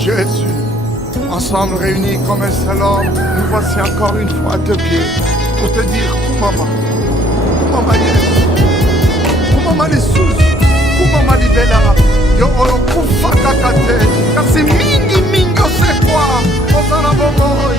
Jésus, ensemble réunis comme un seul homme, nous voici encore une fois à tes pieds pour te dire Kumama, Kumama Yesu, Kumama Lissus, Kumama Libela, Yo Kufaka Kate, kasi mingi mingi osekwa, Osana Bomoy.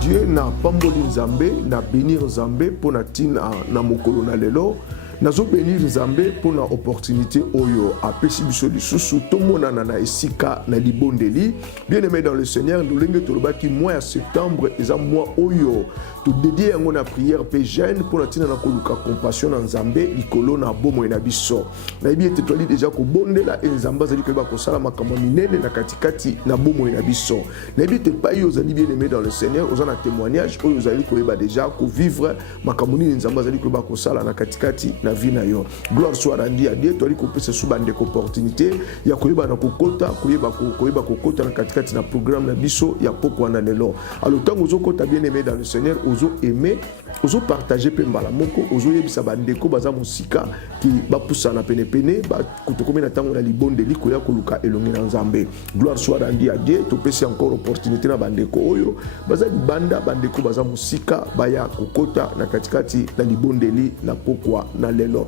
Dieu na pamboli nzambe na bénir nzambe pona tina na mokolo na lelo nazo bénir nzambe pona opportunité oyo apesi biso lisusu tomonana na esika na libondeli. Bien aimé dans le Seigneur, nous lenge tolobaki mois ya septembre eza mois oyo to dédié yango na prière pe jeune pona tina na koluka compassion na nzambe likolo na bomo na biso. Na yebi ete toli déjà ko bondela e nzamba zali koyeba kosala makambo minene na katikati na bomo na biso. Na yebi ete pa yo zali bien aimé dans le Seigneur ozana témoignage oyo zali koyeba déjà ko vivre makambo ni nzamba zali koyeba kosala na katikati na vie na yo. Gloire soit rendue à Dieu. Toli ko pesa suba ndeko opportunité ya koyeba na kokota koyeba kokota na katikati na programme na biso ya poko na lelo. Alors tant ozo kota bien aimé dans le Seigneur ozo aimer ozo partager pe mbala moko ozo yebisa bandeko baza musika ki bapusa na pene pene ba kutokomi na tango na libondeli koya koluka elongi na nzambe. Gloire soit rendue à Dieu. To pesa encore opportunité na bandeko oyo baza libanda bandeko baza musika baya kokota na katikati na libondeli na pokwa na lelo.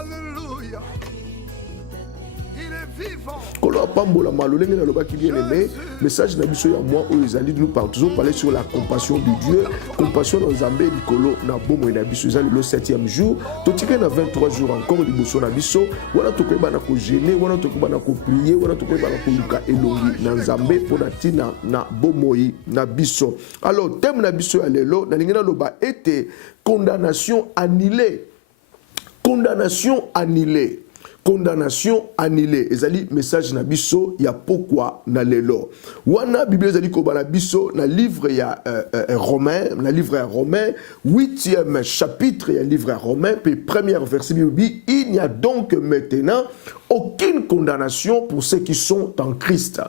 Alléluia. Il est vivant. Kolo pambola malolenge na loba qui bien aimé message na biso ya moi oyo ezali nous toujours parler sur la compassion de Dieu, compassion dans Zambé likolo na bomo na biso ezali le 7e jour to tika na 23 jours encore liboso na biso wana to koyeba na ko gêner wana to koyeba na ko prier wana to koyeba na ko luka elongi na Zambé pona tina na bomoyi na biso. Alors thème na biso ya lelo na lingena loba ete condamnation annulée. Condamnation annulée. Condamnation annulée. Ezali message na biso ya pourquoi na lelo. Wana Bible ezali ko bana biso na livre ya Romain, na livre ya Romain, 8e chapitre ya livre ya Romain, puis premier verset dit il n'y a donc maintenant aucune condamnation pour ceux qui sont en Christ.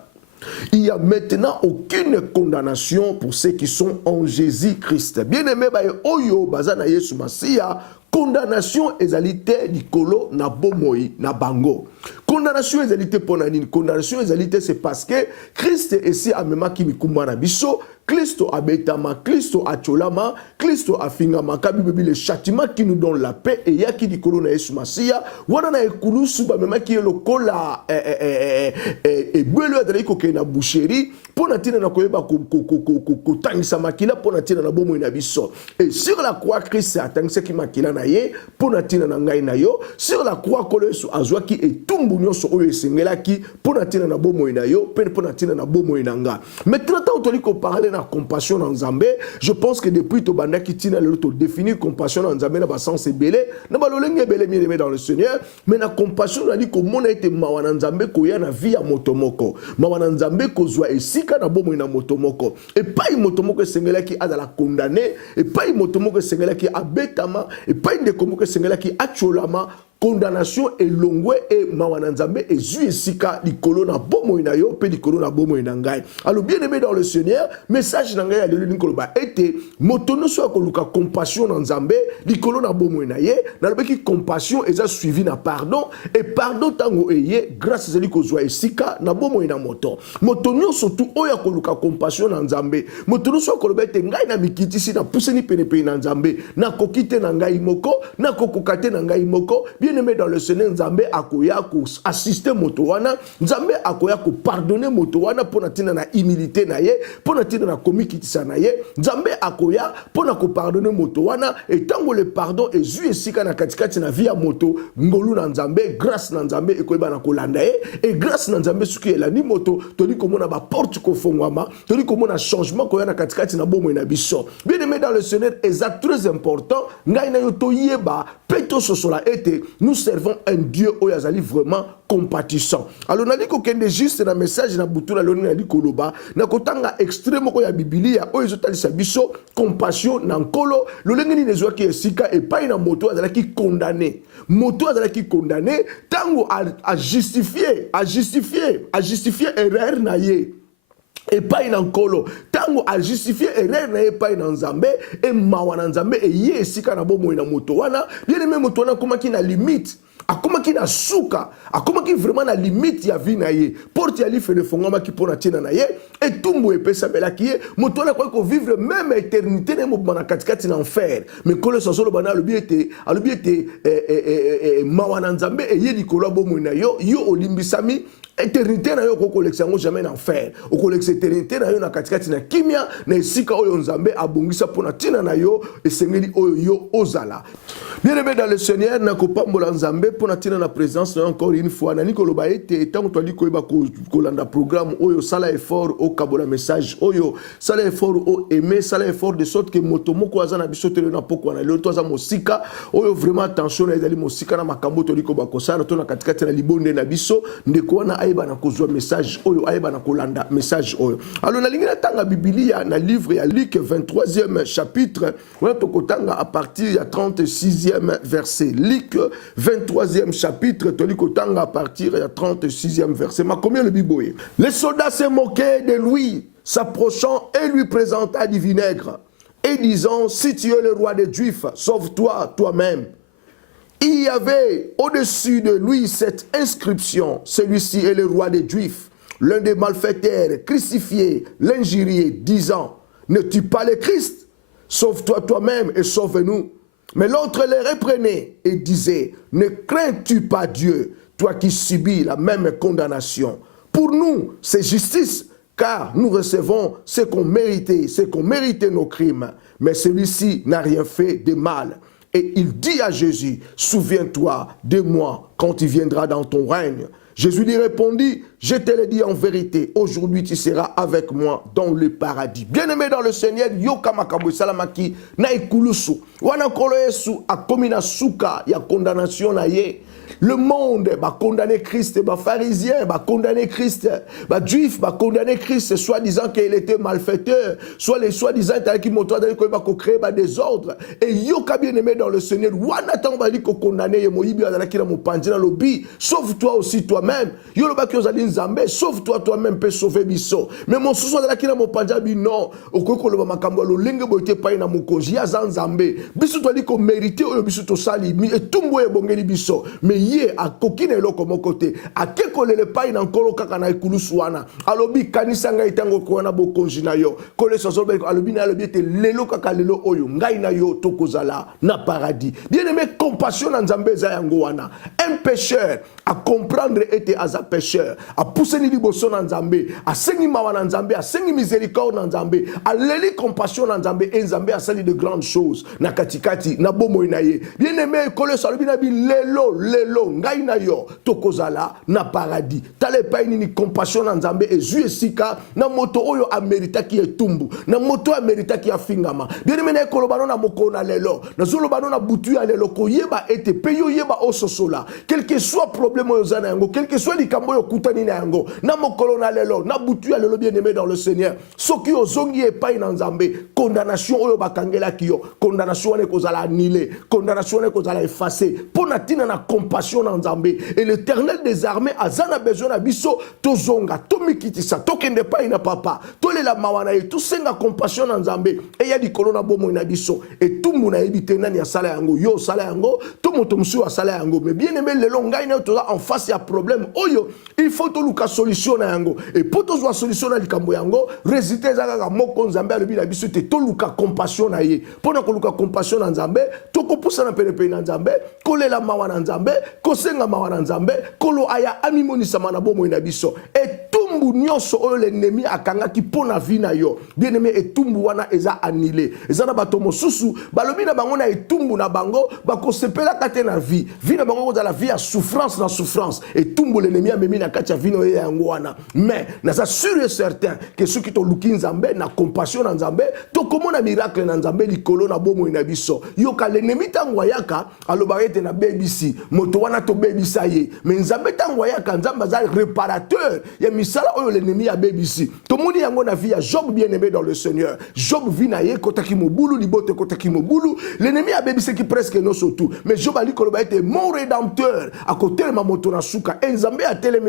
Il n'y a maintenant aucune condamnation pour ceux qui sont en Jésus-Christ. Bien aimé, oyo bazana Yesu Masia, condamnation ezalité likolo na bomoi na bango. Condamnation ezalité ponanine. Condamnation ezalité c'est parce que Christ ici a même qui mikumba na biso. Christo abetama, Christo acholama, Christo afingama, kabibebi le châtiment qui nous donne la paix et ya qui dit kolona Yesu Masia, wana na ekulu suba mema qui est le kola et bwelo adali ko na boucherie pour na tina na koyeba ko tangisa makila pour na tina na bomo na biso. Et sur la croix Christ a tangisa ki makila na ye pour na tina na ngai na yo, sur la croix koleso azwa ki etumbu nyonso oyo esengela ki pour na tina na bomo na yo, pe pour na tina na bomo na nga. Mais tant toli ko parler na compassion en Zambé, je pense que depuis to banda ki tina le to définir compassion en Zambé na ba sens belé, na ba lolenge belé mi dans le Seigneur, mais na compassion na di ko mona ete mawana Nzambe ko ya na vie ya motomoko. Mawana Nzambe ko zwa esika na bomo na motomoko. Et pas motomoko sengela ki azala condamné, et pas motomoko sengela ki abetama, et pas inde komoko sengela ki acholama condamnation elongwe et mawana nzambe ezui esika likolo na bomoi na yo pe likolo na bomoi na ngai. Alors bien aimé dans le Seigneur, message na ngai ya lelo nikoloba ete moto nyonso akoluka compassion na nzambe likolo na bomoi na ye na lobeki compassion eza suivi na pardon et pardon tango eye grâce ezali kozwa esika na bomoi na moto. Moto nyonso tu oyo akoluka compassion na nzambe moto nyonso akoloba ete ngai na mikitisi na puseni penepene na nzambe na kokite na ngai moko na kokokate na ngai moko. Bien aimé dans le Seigneur, nzambe akoya ko assister moto wana, nzambe akoya ko pardonner moto wana pona tina na humilité na ye, pona tina na komikitisa na ye, nzambe akoya pona ko pardonner moto wana et tango le pardon ezui esika na katikati na vie ya moto ngolu na nzambe, grâce na nzambe ekoyeba na kolanda ye et grâce na nzambe suki elani moto toli komona ba porte ko fongwama, toli komona changement koya na katikati na bomoi na biso. Bien aimé dans le Seigneur, est très important ngai na yo to yeba peto sosola ete nous servons un Dieu oyazali vraiment compatissant. Alors on a dit qu'on est juste dans message na butu la loni na likoloba na kotanga extrême ko ya Biblia oyezotalisa biso compassion na nkolo lolengeni nezwa ki esika et pas na moto azala ki condamné. Moto azala ki condamné tango a justifier erreur na ye. Et pas in ankolo tango a justifier erreur na ye pas in nzambe et mawana nzambe et ye esika na bomo na moto wana bien aimé moto wana koma ki na limite akoma ki na suka akoma ki vraiment na limite ya vie na ye porte ya li fele fongama ki pona tina na ye et tumbu epesa bela ki ye moto wana ko vivre même éternité ne mo bana katikati na enfer mais kolo sosolo bana alobi ete mawana nzambe et ye likolo bomo na yo olimbisami éternité na yo ko collection jamais en enfer o collection éternité na yo na katikati na kimia na esika oyo nzambe abongisa pona tina na yo esengeli oyo yo ozala. Bien aimé dans le Seigneur na kopambola nzambe pona tina na présence na encore une fois na nikoloba ete tango to likoyeba kolanda programme oyo sala effort o kabola message oyo sala effort o aimer sala effort de sorte que moto moko azana biso tele na poko na lelo to aza mosika oyo vraiment attention na ezali mosika na makambo to likoba kosala to na katikati na libonde na biso ndeko na ayeba na kozwa message oyo ayeba na kolanda message oyo. Alors na lingina tanga Biblia na livre ya Luc 23e chapitre on tokotanga à partir ya 36e verset. Luc 23e chapitre tolikotanga à partir ya 36e verset. Ma combien le Bible? Les soldats se moquaient de lui, s'approchant et lui présenta du vinaigre et disant: si tu es le roi des Juifs, sauve-toi toi-même. Il y avait au-dessus de lui cette inscription: celui-ci est le roi des Juifs. L'un des malfaiteurs crucifiés l'injuriait, disant: ne tue pas le Christ, sauve-toi toi-même et sauve-nous. Mais l'autre les reprenait et disait: ne crains-tu pas Dieu, toi qui subis la même condamnation? Pour nous, c'est justice, car nous recevons ce qu'on méritait nos crimes. Mais celui-ci n'a rien fait de mal. Et il dit à Jésus: souviens-toi de moi quand tu viendras dans ton règne. Jésus lui répondit: je te le dis en vérité, aujourd'hui tu seras avec moi dans le paradis. Bien-aimé dans le Seigneur, yoka makabo salamaki na ikulusu. Wana kolo Yesu akomi na suka ya condamnation na ye. Le monde va condamner Christ, va pharisien, va condamner Christ, va juif, va condamner Christ, soit disant qu'il était malfaiteur, soit les soi-disant qu'il va créer des désordre. Et yoka bien-aimé dans le Seigneur, wanatan va dire qu'on condamne Moïbi à la kila mopandina lobi, sauve-toi aussi toi-même. Yoloba ki ozali nzambe, sauve-toi toi-même peut sauver biso. Mais mon souci de la kila mopandina bi non, okoko lo makambo lo lenge boite pa ina mokonzi ya nzambe. Biso to li ko mériter oyo biso to sali et tumbo e bongeli biso. Mais yé a kokine eloko mokote a kekolele pai na nkolo kaka na ikulusu wana alobi kanisa ngai tango ko na bokonzi na yo kole soso be alobi na alobi te lelo kaka lelo oyo ngai na yo tokozala na paradis. Bien aimé, compassion na nzambe za yango wana. Un pécheur a comprendre ete aza pécheur a pousser ni liboso na nzambe a sengi mawa na nzambe a sengi miséricorde na nzambe a leli compassion na nzambe et nzambe a sali de grandes choses na katikati na bomo na ye. Bien aimé, kole soso alobi na bi lelo ngai na yo tokozala na paradis. Tale pa ni compassion na nzambe ezui esika na moto oyo amerita ki etumbu na moto amerita ki afingama. Bien aimé, na kolobano na moko na lelo na zolobano na butu ya lelo ko yeba ete peyo yeba ososola quel que soit problème oyo zana yango, quel que soit likambo yo kutani na yango na mokolo na lelo na butu ya lelo bien aimé dans le Seigneur soki ozongi epai na nzambe condamnation oyo bakangela ki yo condamnation condamnation wana ekozala annulé, condamnation wana ekozala effacé. Pour natina na compassion na Nzambe. Et l'Éternel des armées azana besoin na biso tozonga, tomikitisa, tokende pa ina papa, tolela mawana ye, tosenga compassion na Nzambe. Et ya likolo na bomo na biso. Et tout moun na ebite nani asala yango, yo sala yango, tout moto musu asala yango. Mais bien aimé lelo ngai na toza en face ya problème oyo, il faut to luka solution na yango. Et pour to zo solution na likambo yango, résultat ezaka moko Nzambe alobi na biso te to luka compassion na ye. Pona ko luka compassion na Nzambe, to ko pusa na pene na Nzambe, kolela mawa na Nzambe, kosenga mawa na Nzambe, kolo aya amimonisa mana bomo na biso. Et tumbu nyonso oyo l'ennemi akangaki pona vi na yo. Bien aimé etumbu wana eza annulé. Eza na bato mosusu balobi na bango na etumbu na bango bakosepela kate na vie. Vie na bango kozala vie ya souffrance na souffrance. Etumbu l'ennemi amemi na kati ya vi na yo yango wana. Mais naza sûr et certain que ceux qui to luki Nzambe na compassion na Nzambe to komona miracle na Nzambe likolo na bomo na biso. Yo ka l'ennemi tango yaka aloba ete na BBC moto wana to bebisa ye. Mais Nzambe tango yaka Nzambe za réparateur ya misala oyo l'ennemi ya BBC. To moni yango na vie ya Job bien aimé dans le Seigneur. Job vit na ye kotaki mobulu libote kotaki mobulu. L'ennemi a bébé qui presque non surtout. Mais Job ali koloba était mon rédempteur à côté de ma moto na suka. Et Nzambe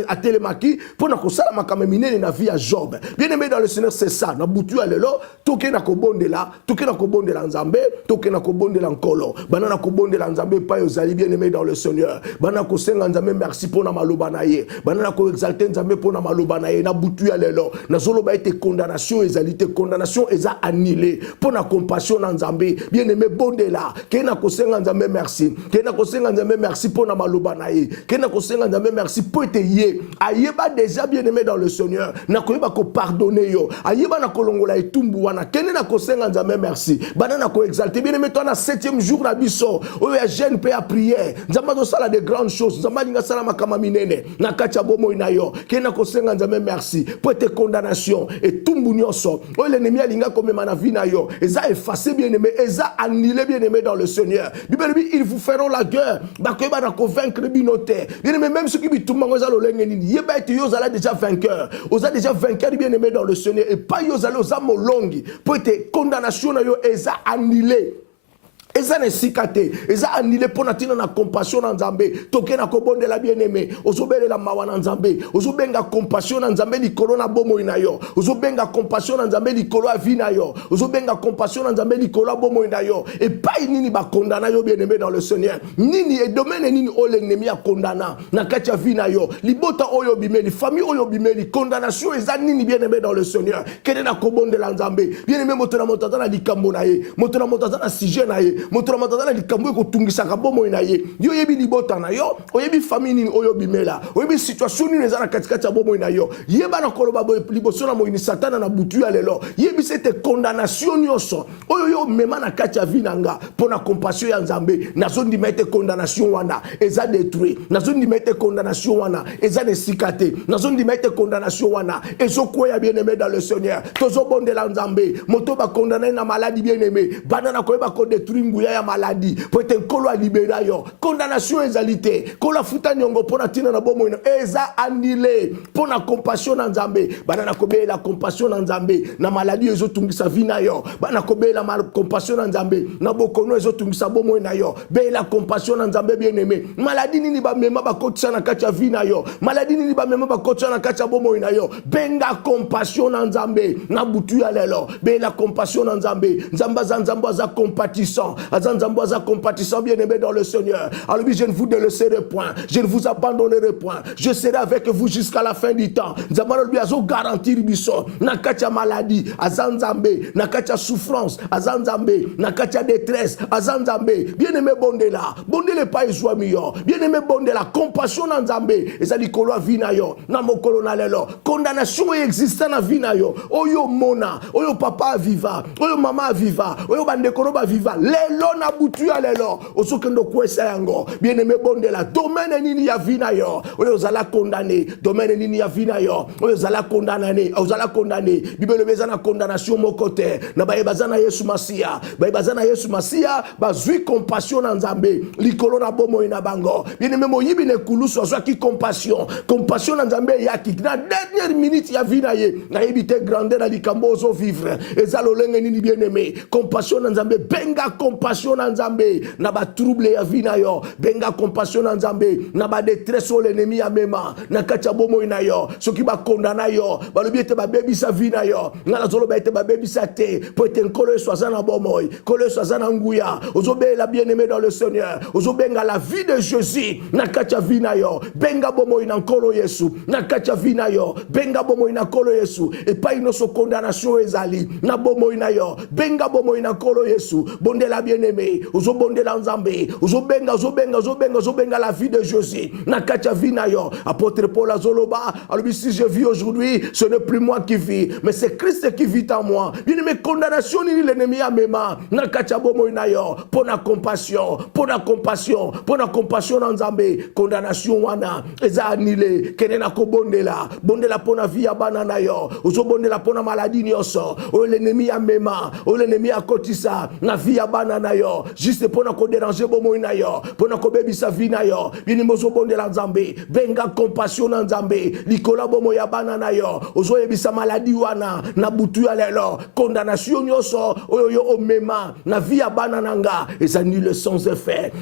a télémaki pour na kosala makama minene na vie ya Job. Bien aimé dans le Seigneur c'est ça. Na butu alelo toke na kobondela, toke na kobondela Nzambe, toke na kobondela nkolo. Bana na kobondela Nzambe pa yozali bien aimé dans le Seigneur. Bana ko senga Nzambe merci pour na maloba na ye. Bana na ko exalter Nzambe pour na maloba na ye na butu alelo. Na zoloba ete condamnation ezalité condamnation eza annulé pour na compassion na Nzambe bien aimé bondela kena kosenga Nzambe merci kena kosenga Nzambe merci pour na maloba na ye kena kosenga Nzambe merci pour ete ye ayeba déjà bien aimé dans le Seigneur na koyeba ko pardonner yo ayeba na kolongola etumbu wana kena na kosenga Nzambe merci bana na ko exalter bien aimé toi na 7e jour na biso oyo ya jeune pe à prière Nzambe do sala de grandes choses Nzambe linga sala makama minene na kacha bomo ina yo kena kosenga Nzambe merci pour ete condamnation et tumbu nyonso oyo l'ennemi alinga komema na vie na yo eza effacé bien aimé eza annulé bien aimé dans le Seigneur. Bible dit ils vous feront la guerre bakoyeba na convaincre binote bien aimé même ceux qui bitumba eza lolenge nini yeba ete yo zala déjà vainqueur oza déjà vainqueur bien aimé dans le Seigneur et pas yo zala oza molongi pour ete condamnation na yo eza annulé. Eza nesikate eza annulé pour natina na compassion na Nzambe toke na kobonde la bien-aimé ozobele la mawa na Nzambe ozobenga compassion na Nzambe likolo na bomo ina yo ozobenga compassion na Nzambe likolo a vie na yo ozobenga compassion na Nzambe likolo bomo ina yo et pas nini ba condamna yo bien-aimé dans le Seigneur nini et domaine nini o l'ennemi a condamna na kati ya vie na yo libota oyo bimeli famille oyo bimeli condamnation eza nini bien-aimé dans le Seigneur kene na kobonde la Nzambe bien-aimé motona motata na likambo na ye motona motata na sujet na ye moto matata likambo ko tungisaka bomo na ye yo yebi libota na yo oyebi famille nini oyo bimela oyebi situation nini ezana katikati ya bomo na yo yeba na koloba liboso na moyini satana na butu ya lelo yebi cette condamnation nyonso oyo yo mema na kati ya vie nanga pona compassion ya Nzambe nazondi mete condamnation wana eza détruit nazondi mete condamnation wana eza nesikate nazondi mete condamnation wana ezokweya bien-aimé dans le Seigneur tozo bondela Nzambe moto ba condamner na maladie bien-aimé banana koyeba ko détruire nguya ya maladie pour être kolo a libérer yo condamnation ezalité kola futa nyongo pona tina na bomo eza annulé pona compassion na Nzambe banana kobe la compassion na Nzambe na maladie ezotungisa vie na yo bana kobe la compassion na Nzambe na bokono ezotungisa bomo na yo be la compassion na Nzambe bien-aimé maladie nini ba mema ba kotisa na kati ya vie na yo maladie nini ba mema ba kotisa na kati ya bomo na yo benga compassion na Nzambe na butu ya lelo be la compassion na Nzambe Nzamba za compatissant Nzambe za compatissant bien-aimé dans le Seigneur alors je ne vous délaisserai point je ne vous abandonnerai point je serai avec vous jusqu'à la fin du temps Nzamba lui azo garantir biso na kati ya maladie Nzambe na kati ya souffrance Nzambe na kati ya détresse Nzambe bien-aimé bondela bondele pa ezwami yo bien-aimé bondela compassion na Nzambe ezali kolo vie na yo na mokolo na lelo condamnation existe na vie na yo oyo mona oyo papa viva oyo mama viva oyo bandeko ba viva lelo na butu ya lelo osokendo kwesa yango bien-aimé bondela domaine nini ya vie na yo oyo zala condamné domaine nini ya vie na yo oyo zala condamné ozala condamné Bible beza na condamnation mokote na baebazana Yesu Masia baebazana Yesu Masia bazui compassion na Nzambe likolo na bomo ina bango bien-aimé moyibi ne kulusu azwa ki compassion na Nzambe yaki na dernière minute ya vie na ye na yebite grandeur na likambo ozo vivre ezalo lenge nini bien-aimé compassion na Nzambe benga compassion compassion na nzambe na ba trouble ya vie na yo benga compassion na nzambe na ba détresse o l'ennemi ya mema na kacha bomo na yo soki ba kondana yo balobi ete ba bebisa vie na yo ngala zolo ba ete ba bebisa te po ete nkolo soza na bomoy kolo soza na nguya ozobe la bien-aimé dans le Seigneur ozobenga la vie de Jésus na kacha vie na yo benga bomoy na nkolo Yesu na kacha vie na yo benga bomoy na nkolo Yesu et pas une so condamnation ezali na bomoy na yo benga bomoy na nkolo Yesu bonde la bien-aimé ozobonde la nzambe ozobenga la vie de Jésus na kacha vie na yo apôtre Paul azoloba alobi si je vis aujourd'hui ce n'est plus moi qui vis mais c'est Christ qui vit en moi bien-aimé condamnation ni l'ennemi a mema na kacha bomoy na yo pona compassion na nzambe condamnation wana eza anile kenena ko bondela pona vie ya bana na yo ozobondela pona maladie nyonso o l'ennemi a mema o l'ennemi a kotisa na vie ya bana na yo juste pona ko déranger bomoy na yo pona ko bebisa vie na yo bini mozobondela nzambe benga compassion na nzambe likola bomoy ya bana na yo ozoyebisa maladie wana na butu ya lelo condamnation nyonso oyo yo omema na vie ya bana nanga ezanile sans effet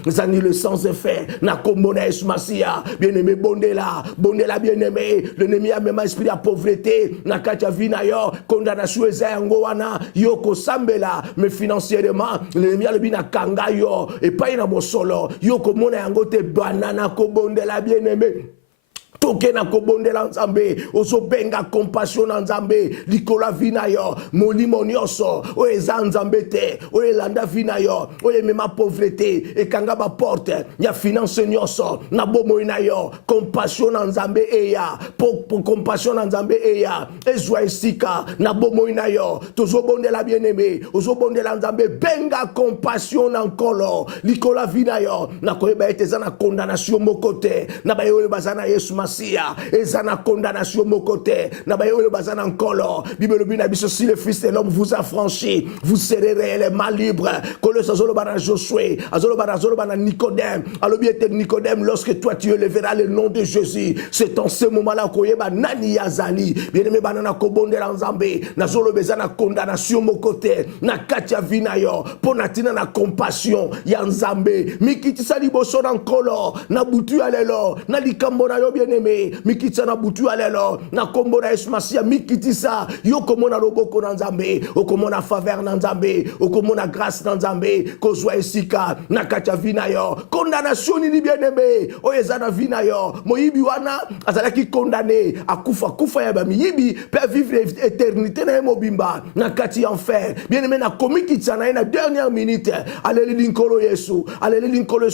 na kombo na Yesu Masia bien-aimé bondela bien-aimé l'ennemi a même esprit de pauvreté na kacha vie na yo condamnation eza yango wana yo kosambela mais financièrement l'ennemi a le bina kanga yo et pas na mosolo yo komona yango te banana ko bondela bien-aimé toke na kobondela nzambe ozobenga compassion na nzambe likola vina yo molimo nyonso oyo eza nzambe te oyo elanda vina yo oyo emema pauvreté ekanga baporte ya finance nyonso na bomoi na yo compassion na nzambe eya po compassion na nzambe eya ezwa esika na bomoi na yo tozobondela bien-aimé ozobondela nzambe benga compassion na nkolo likola vina yo na koyeba ete eza na condamnation moko te na bayo oyo baza na Yesu Masia eza na condamnation moko te na bayo oyo baza na nkolo Bible bina biso si le fils de l'homme vous a franchi vous serez réellement libre kolosa zoloba na Josué azoloba na Nicodème alobi ete Nicodème lorsque toi tu élèveras le nom de Jésus c'est en ce moment-là koyeba nani yazali bien-aimé banana kobondela nzambe na zoloba eza na condamnation moko te na kati ya vie na yo mpo na tina na compassion ya nzambe mikitisa liboso na nkolo na butu ya lelo na likambo na yo bien-aimé mikitisa na butu ya lelo na kombo na Yesu Masia mikitisa yo komona loboko na nzambe okomona faveur na nzambe okomona grâce na nzambe kozwa esika na kati ya vie na yo condamnation ni bien-aimé oyo eza na vie na yo moyibi wana azalaki condamné akufa ya bamiyibi pe vivre éternité na ye mobimba na kati ya enfer bien-aimé na komikitisa na ye na dernière minute aleli nkolo Yesu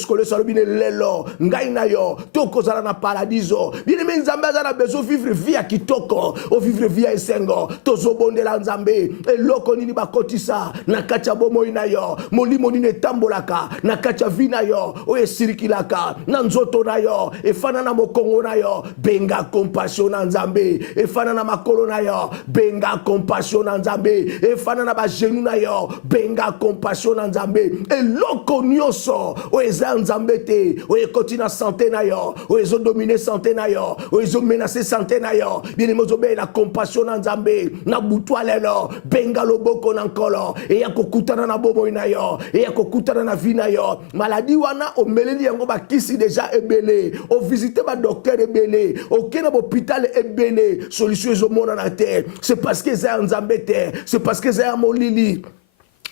koloso alobi ne lelo ngai na yo tokozala na paradiso bien-aimé nzambe aza na besoin vivre vie ya kitoko o vivre vie ya esengo tozobondela nzambe eloko nini bakotisa na kati ya bomoi na yo molimo nini etambolaka na kati ya vie na yo oyo esirikilaka na nzoto na yo efana na mokongo na yo benga compassion na nzambe efana na makolo na yo benga compassion na nzambe efana na bagenu na yo benga compassion na nzambe eloko nyonso oyo eza nzambe te oyo ekoti na santé na yo oyo ezodomine santé na yo oyo ezomenase santé na yo bien-aimé ozobela compassion na nzambe na butu lelo benga loboko na nkolo eya kokutana na bomoi na yo eya kokutana na vie na yo maladi wana omeleli yango bakisi deja ebele ovisite badokter ebele okena bohôpital ebele solution ezomonana te c'est parce que eza ya nzambe te c'est parce que eza ya molili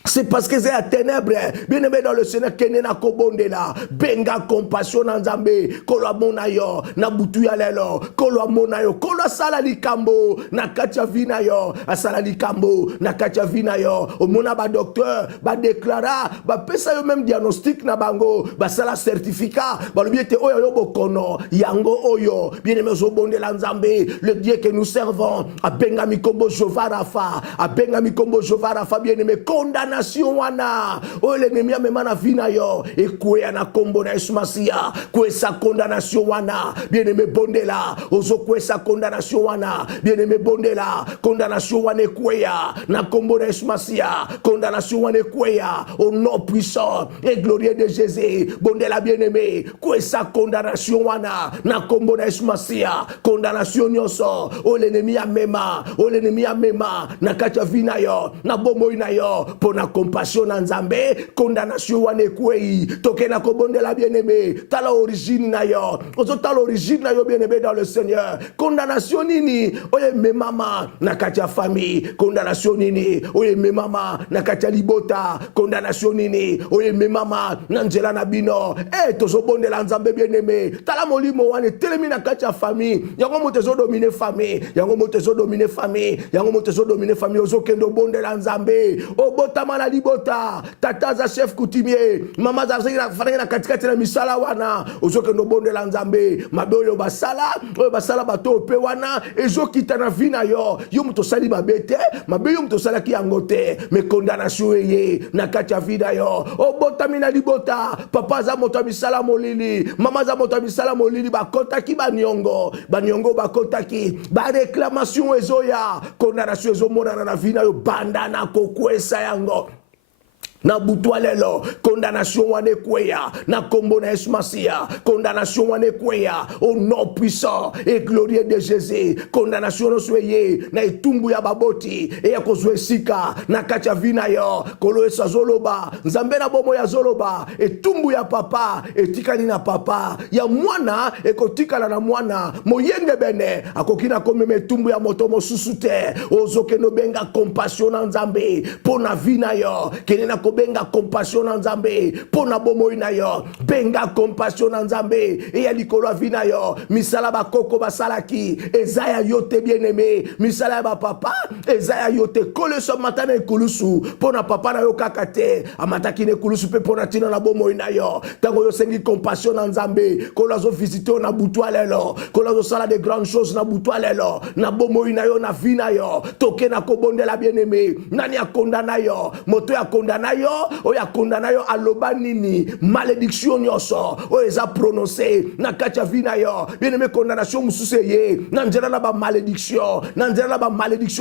c'est parce que c'est la ténèbre bien-aimé dans le Seigneur kenena kobondela benga compassion na nzambe kolwa mona yo na butu ya lelo kolwa mona yo kolwa sala likambo na kati ya vie na yo asala likambo na kati ya vie na yo omona ba docteur ba déclara ba pesa yo même diagnostic na bango ba sala certificat ba lobi ete oyo yo bokono yango oyo bien-aimé zobondela nzambe le Dieu que nous servons abenga mikombo Jova Rafa abenga mikombo Jova Rafa bien-aimé condamnation wana oyo l'ennemi amema na vie na yo ekwea na kombo na Yesu Masia kwesa condamnation wana bien-aimé bondela ozokwesa condamnation wana bien-aimé bondela condamnation wana ekwea na kombo na Yesu Masia condamnation wana ekwea au nom puissant et glorieux de Jésus bondela bien-aimé kwesa condamnation wana na kombo na Yesu Masia condamnation nyonso oyo l'ennemi amema na kati ya vie na yo na bomoi na yo pona na compassion na nzambe condamnation wana ekwei toke na kobondela bien-aimé tala origine na yo ozo tala origine na yo bien-aimé dans le Seigneur condamnation nini oye memama na kati ya famille condamnation nini oye memama na kati ya libota condamnation nini oye memama na nzela na bino tozo bondela nzambe bien-aimé tala molimo wana telemi na kati ya famille yango moto ezo dominer famille yango moto ezo dominer famille yango moto ezo dominer famille ozo kendo bondela nzambe obotama na libota tata za chef coutumier mama za fana na katikati na misala wana ozo kendo bondela nzambe mabe oyo basala bato pe wana ezo kita na vina yo moto sali mabete mabe yo moto sala ki yango te me condamnation eye na kati ya vida yo obotami na libota papa za moto misala molili mama za moto misala molili bakotaki baniongo bakotaki ba réclamation ezoya condamnation ezomona na vina yo banda na kokwesa yango na butwa lelo condamnation wane kweya na kombo na Yesu Masia condamnation wane kweya au nom puissant et glorieux de Jésus condamnation no soyez na itumbu ya baboti e ya kozwesika na kacha vina yo kolo esa zoloba nzambe na bomo ya zoloba etumbu ya papa etikani na papa ya mwana ekotikala na mwana moyenge bene akokina komeme etumbu ya moto mosusu te ozokeno benga compassion na nzambe pona vina yo kenena benga compassion na nzambe pona bomo ina yo benga compassion na nzambe e ya likolo vina yo misala bakoko basalaki ezaya yote bien-aimé misala ba papa ezaya yote kole so matana ekulusu pona papa na yo kakate amataki ne kulusu pe pona tina na bomo ina yo tango yo sengi compassion na nzambe kolo zo visiter na butwa lelo kolo zo sala de grandes choses na butwa lelo na bomo ina yo na vina yo toke na kobondela bien-aimé nani ya kondana yo moto ya kondana yo oya kondana yo aloba nini malédiction nyoso oyo eza prononcé na kati ya vina yo bien-aimé condamnation mususu ye na nzela na ba malédiction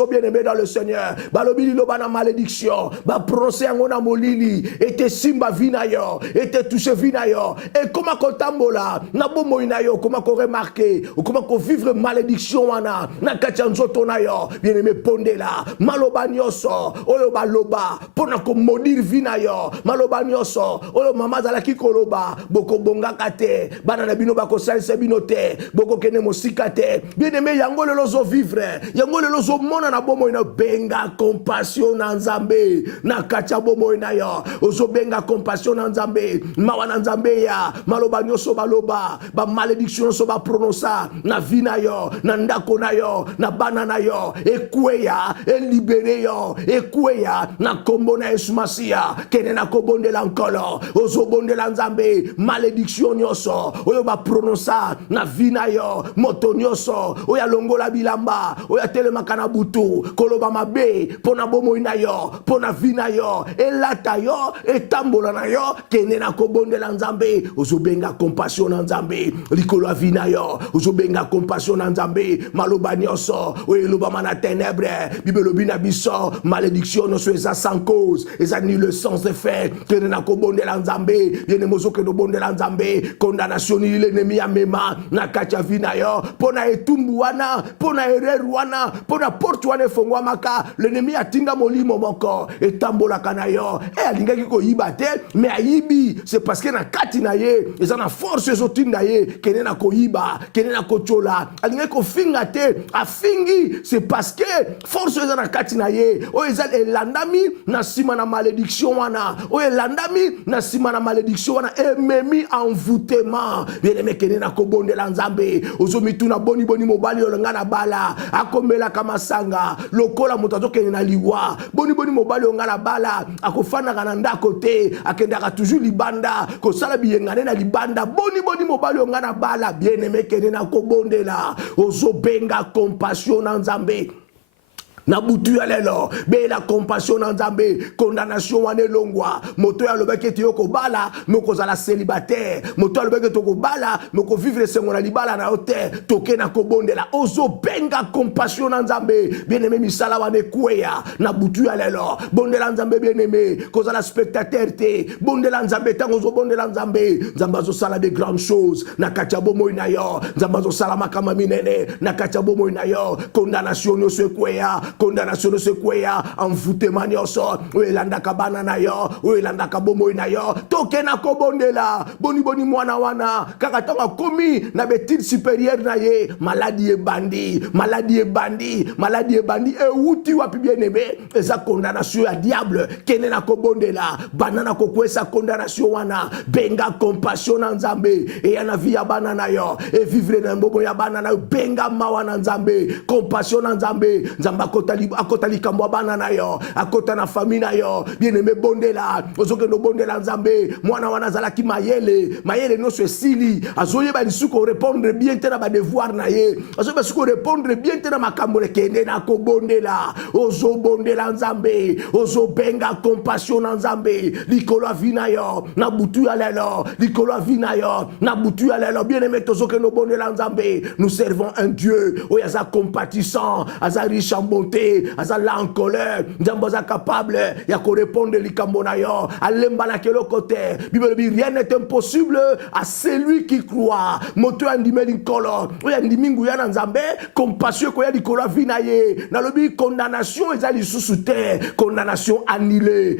bien-aimé dans le Seigneur balobi liloba na malédiction ba prononcé yango na molili ete simba vina yo ete touché vina yo et comment kotambola na bomo ina yo comment ko remarquer ou comment ko vivre malédiction wana na kati ya nzoto na yo bien-aimé pondela maloba nyoso oyo baloba pona ko maudire vina yo maloba nyoso oyo mama zalaki koloba boko bongaka te bana na bino bako salisa bino te boko kene mosika te bien-aimé yango lelo zo vivre yango lelo zo mona na bomo ina benga compassion na nzambe na kati ya bomo ina yo ozo benga compassion na nzambe mawa na nzambe ya maloba nyoso baloba ba malédiction so ba prononça na vina yo na ndako na yo na bana na yo ekweya elibere yo ekweya na kombo na Yesu Masia kene na kobondela nkolo ozo bondela nzambe malédiction nyoso oyo ba prononça na vina yo moto nyoso oya longola bilamba oya telemaka na butu koloba mabe pona bomo ina yo pona vina yo elata yo etambola na yo kene na kobondela nzambe ozo benga compassion na nzambe likolo ya vina yo ozo benga compassion na nzambe maloba nyoso oyo loba mana ténèbres bibelobi na biso malédiction nyoso eza sans cause eza ni le sens de fait kene na kobondela nzambe yene mozoke no bondela nzambe condamnation ni l'ennemi ya mema na kati ya vina yo pona etumbu wana pona ereru wana pona porte wana efongwamaka l'ennemi atinga molimo moko etambolaka na yo alingaki koyiba te mais ayibi c'est parce que na kati na ye eza na force ezotinda ye kene na koyiba kene na kochola alingaki kofinga te afingi c'est parce que force eza na kati na ye oyo eza elandami na nsima na malédiction wana oyo elandami na nsima na malédiction wana ememi envoûtement bien-aimé kene na kobondela nzambe ozomituna boni mobali olonga na bala akomelaka masanga lokola moto azokende na liwa boni mobali olonga na bala akofandaka na ndako te akendaka toujours libanda kosala biyengane na libanda boni mobali olonga na bala bien-aimé kene na kobondela ozobenga compassion na nzambe na butu ya lelo be la compassion na nzambe condamnation wane longwa moto ya lobeke te yoko bala moko zala célibataire moto ya lobeke to ko bala moko vivre sengo na libala na hotel toke na kobondela ozo benga compassion na nzambe bien-aimé misala wane kweya na butu ya lelo bondela nzambe bien-aimé ko zala spectateur te bondela nzambe tango zo bondela nzambe azo sala de grandes choses na katia bomo ina yo nzambe azo sala makama minene na katia bomo ina yo condamnation no se kweya condamnation se kwea envoûtement nyonso oyo elandaka bana na yo oyo elandaka bomoi na yo toke na kobondela boni mwana wana kaka ntango akomi na betide supérieure na ye maladi ebandi euti wapi bien aimé eza condamnation ya diable kende na kobondela bana na kokwesa condamnation wana benga compassion na nzambe eya na vie ya bana na yo e vivre na mbobo ya bana na yo benga mawa na nzambe compassion na nzambe akota likambo ya bana na yo akota na famille na yo bien aimé bondela ozokende bondela nzambe mwana wana azalaki mayele nyonso esili azoyeba lisuku répondre bien te na badevoir na ye azoyeba lisuku répondre bien te na makambo lekende na kobondela ozobondela nzambe ozobenga compassion na nzambe likolo ya vi na yo na butu ya lelo likolo ya vi na yo na butu ya lelo bien aimé tozokende bondela nzambe nous servons un Dieu oyo aza compatissant aza riche en bonté aza là en colère nzambe aza capable ya korépondre likambo na yo alemba na keloko te Bible dit rien n'est impossible à celui qui croit moto andime likolo oyo andimi nguya na nzambe compassion koya likolo ya vi na ye nalobi condamnation eza lisusu te condamnation annulée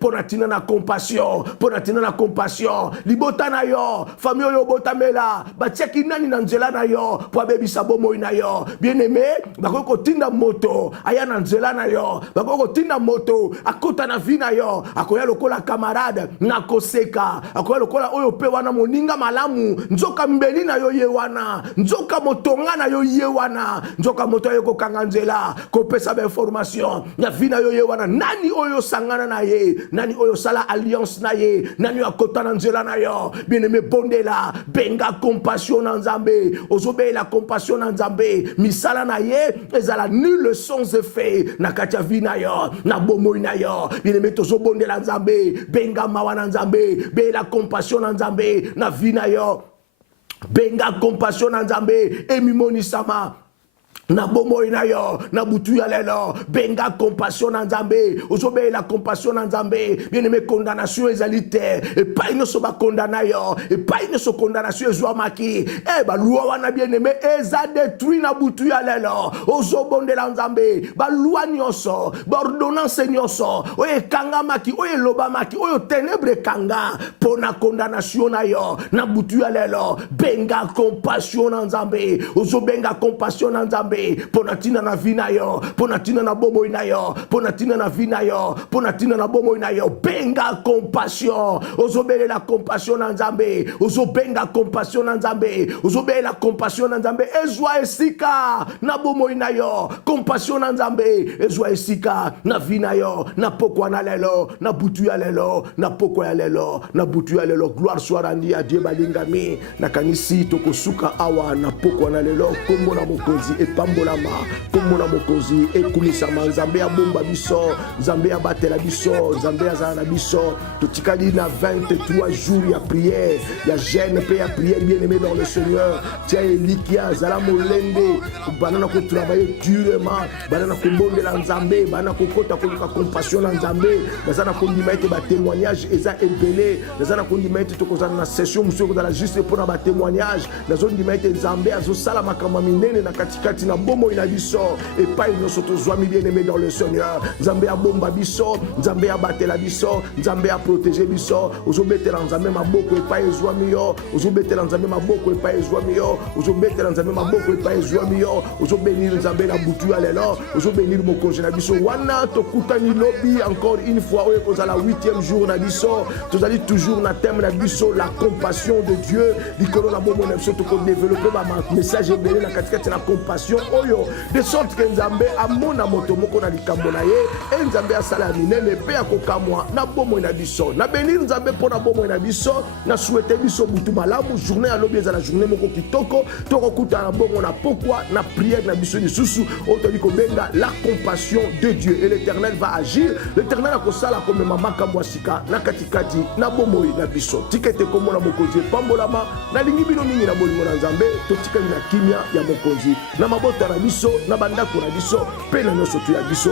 pona tina na compassion libota na yo famille oyo botamela batiaki nani na nzela na yo po abebisa bomoi na yo bien aimé bakoki kotinda moto aya na nzela na yo bakoki kotinda moto akota na vi na yo akoya lokola camarade na koseka akoya lokola oyo pe wana moninga malamu nzoka mbeli na yo ye wana nzoka motonga na yo ye wana nzoka moto yo kokanga nzela kopesa ba information na vi na yo ye wana nani oyo sangana na ye nani oyo sala alliance na ye nani akota na nzela na yo bien aimé bondela benga compassion na nzambe ozobe la compassion na nzambe misala na ye ezala nul sans effet na kati ya vi na yo na bomoi na yo bien aimé tozobondela nzambe benga mawa na nzambe be la compassion na nzambe na vi na yo benga compassion na nzambe emimonisama na bomoi na yo na butu ya lelo benga compassion na nzambe ozobe la compassion na nzambe bien aimé condamnation ezali te epai nyonso bakondana yo epai nyonso condamnation ezwamaki balua wana bien aimé eza détruit na butu ya lelo ozobondela nzambe balua nyonso baordonnance nyonso oyo ekangamaki oyo elobamaki oyo ténèbre ekanga pona condamnation na yo na butu ya lelo benga compassion na nzambe ozobenga compassion na nzambe pona tina na vi na yo pona tina na bomoi na yo pona tina na vi na yo pona tina na bomoi na yo benga compassion ozobele la compassion na nzambe ozobenga compassion na nzambe ozobele la compassion na nzambe ezwa esika na bomoi na yo compassion na nzambe ezwa esika na vi na yo na pokwa na lelo na butu ya lelo na pokwa ya lelo na butu ya lelo gloire soit rendue à Dieu balingami na kanisi tokosuka awa na pokwa na lelo kombo na mokonzi epambolama kombo na mokonzi ekumisama nzambe abomba biso nzambe abatela biso nzambe azala na biso totikali na 23 jours ya prière ya jeûne pe ya prière bien aimé dans le Seigneur tia elikia zala molende banana ko travailler durement banana ko bondela nzambe banana ko kota ko compassion na nzambe bazana ko ndima ete ba témoignage eza ebele bazana ko ndima ete tokozana na session monsieur ko la juste pour na ba témoignage nazo ndima ete nzambe azo sala makamba minene na katikati na bomo ina biso epai nyonso tozwami bien aimé dans le Seigneur nzambe abomba biso nzambe abatela biso nzambe a protéger biso ozobetela nzambe maboko epai ezwami yo ozobetela nzambe maboko epai ezwami yo ozobetela nzambe maboko epai ezwami yo ozobenir nzambe na butu ya lelo ozobenir mokonzi na biso wana tokutani lobi encore une fois oyo kozala 8e jour na biso tozali toujours na thème na biso la compassion de Dieu likolo na bomo na biso tokodévelopper ba message ebele na katikati na compassion oyo de sorte que nzambe amona moto moko na likambo na ye nzambe asala minene pe akokamwa na bomo na biso na benir nzambe pona bomo na biso na souhaiter biso butu malamu journée alobi ezala journée moko kitoko tokokuta na bongo na pokwa na prière na biso lisusu otoli kobenga la compassion de Dieu et l'Éternel va agir l'Éternel akosala komema makambo asika na katikati na bomo na biso tikete komona mokonzi pambolama na lingi bino mingi na bolingo na nzambe totikali na kimia ya mokonzi na mabota na biso na bandako na biso pe na nyonso tu ya biso